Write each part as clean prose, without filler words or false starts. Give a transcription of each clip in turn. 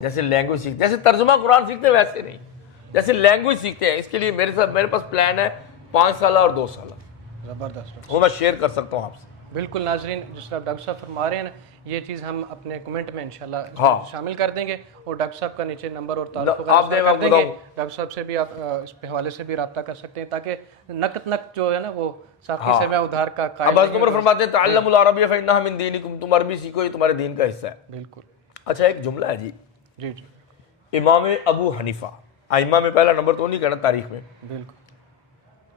جیسے لینگویج سیکھتے ہیں، جیسے ترجمہ قرآن سیکھتے ہیں ویسے نہیں، جیسے لینگویج سیکھتے ہیں. اس کے لیے میرے پاس پلان ہے 5 سالہ اور 2 سالہ، زبردست. وہ میں شیئر کر سکتا ہوں آپ سے. بالکل ناظرین، جس طرح ڈاکٹر صاحب فرما رہے ہیں نا، یہ چیز ہم اپنے کمنٹ میں انشاءاللہ شامل کر دیں گے، اور ڈاکٹر صاحب کا نیچے نمبر اور تعارف وغیرہ کر دیں گے. ڈاکٹر صاحب سے بھی آپ اس پہ حوالے سے بھی رابطہ کر سکتے ہیں، تاکہ نقط جو ہے نا وہ ساتھی سے میں ادھار کا قائل. اب عمر فرماتے ہیں تعلموا العربیہ فإنها من دینکم، تم عربی سیکھو، یہ تمہارے دین کا حصہ ہے. بالکل. اچھا ایک جملہ ہے جی، جی جی. امام ابو حنیفہ، ائمہ میں پہلا نمبر تو نہیں کہنا تاریخ میں، بالکل.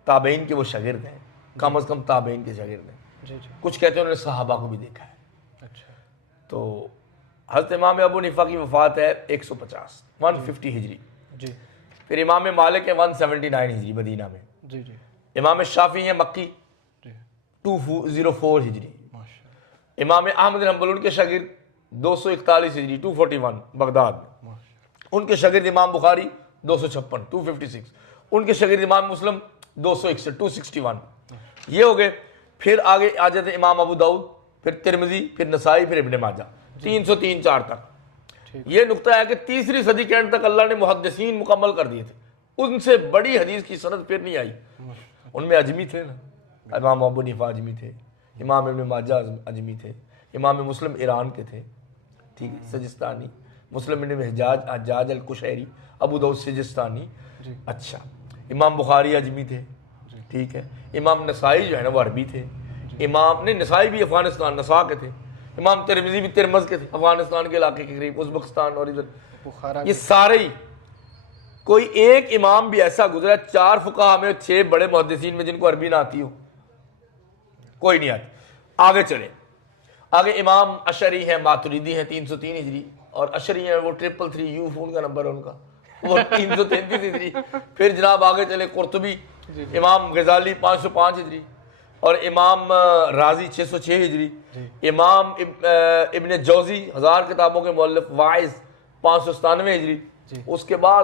تابعین کے وہ شاگرد ہیں، کم از کم تابعین کے شاگرد ہیں. جی جی. کچھ کہتے ہیں انہوں نے صحابہ کو بھی دیکھا ہے. اچھا. تو حضرت امام ابو حنیفہ کی وفات ہے 150 ہجری. جی. پھر امام مالک ہے 179 ہجری مدینہ میں. جی جی. امام شافعی ہیں مکی جی. 204 ہجری. ماشاءاللہ. امام احمد بن حنبل ان کے شاگرد 241 ہجری 241 بغداد میں. ان کے شاگرد امام بخاری 256 256. ان کے شاگرد امام مسلم 261 261. یہ ہو گئے. پھر آگے آ جاتے امام ابو داؤد، پھر ترمذی، پھر نسائی، پھر ابن ماجہ. 303 4 تک. یہ نقطہ ہے کہ تیسری صدی کے اینڈ تک اللہ نے محدثین مکمل کر دیے تھے، ان سے بڑی حدیث کی سند پھر نہیں آئی. ان میں اجمی تھے نا، امام ابو حنیفہ اجمی تھے، امام ابن ماجہ اجمی تھے، امام مسلم ایران کے تھے، ٹھیک ہے، سجستانی، مسلم ابن حجاج القشیری، ابو داؤد سجستانی. اچھا، امام بخاری اجمی تھے، ٹھیک ہے. امام نسائی جو ہے نا وہ عربی تھے. امام نے نسائی بھی افغانستان نسا کے تھے. امام ترمذی بھی ترمز کے تھے، افغانستان کے علاقے کے قریب، ازبکستان اور ادھر بخارا. یہ سارے ہی. کوئی ایک امام بھی ایسا گزرا 4 فقہا میں 6 بڑے محدثین میں جن کو عربی نہ آتی ہو؟ کوئی نہیں آتی. آگے چلیں، آگے امام اشعری ہیں، ماتریدی ہیں 303 ہجری، اور اشعری ہیں وہ 333 یوف ان کا نمبر ہے ان کا، وہ 333 ہجری. پھر جناب آگے چلے قرطبی، امام غزالی 505 ہجری، اور امام رازی 606 ہجری، امام ابن جوزی 1000 کتابوں کے مؤلف واعظ 597 ہجری. اس کے بعد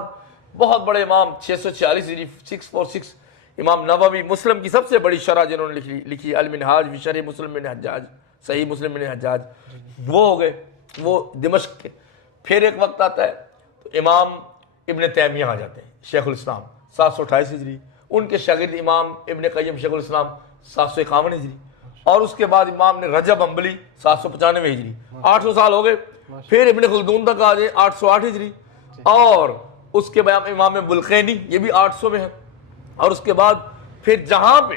بہت بڑے امام 646 ہجری 646. امام نووی، مسلم کی سب سے بڑی شرح جنہوں نے لکھی المنہاج فی شرح مسلم بن حجاج، صحیح مسلم بن حجاج، وہ ہو گئے، وہ دمشق کے. پھر ایک وقت آتا ہے تو امام ابن تیمیہ آ جاتے ہیں، شیخ الاسلام 728 ہجری. ان کے شاگرد امام ابن قیم شیخ الاسلام 751 ہجری، اور اس کے بعد امام نے رجب حنبلی 795 ہجری. 800 سال ہو گئے. پھر ابن خلدون تک آ جائے 808 ہجری، اور اس کے بعد امام بلقینی، یہ بھی 800 میں ہے. اور اس کے بعد پھر جہاں پہ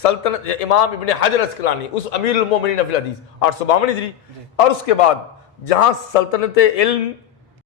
سلطنت امام ابن حجر اسقلانی، اس امیر المومنین فی الحدیث 852 ہجری. اور اس کے بعد جہاں سلطنت علم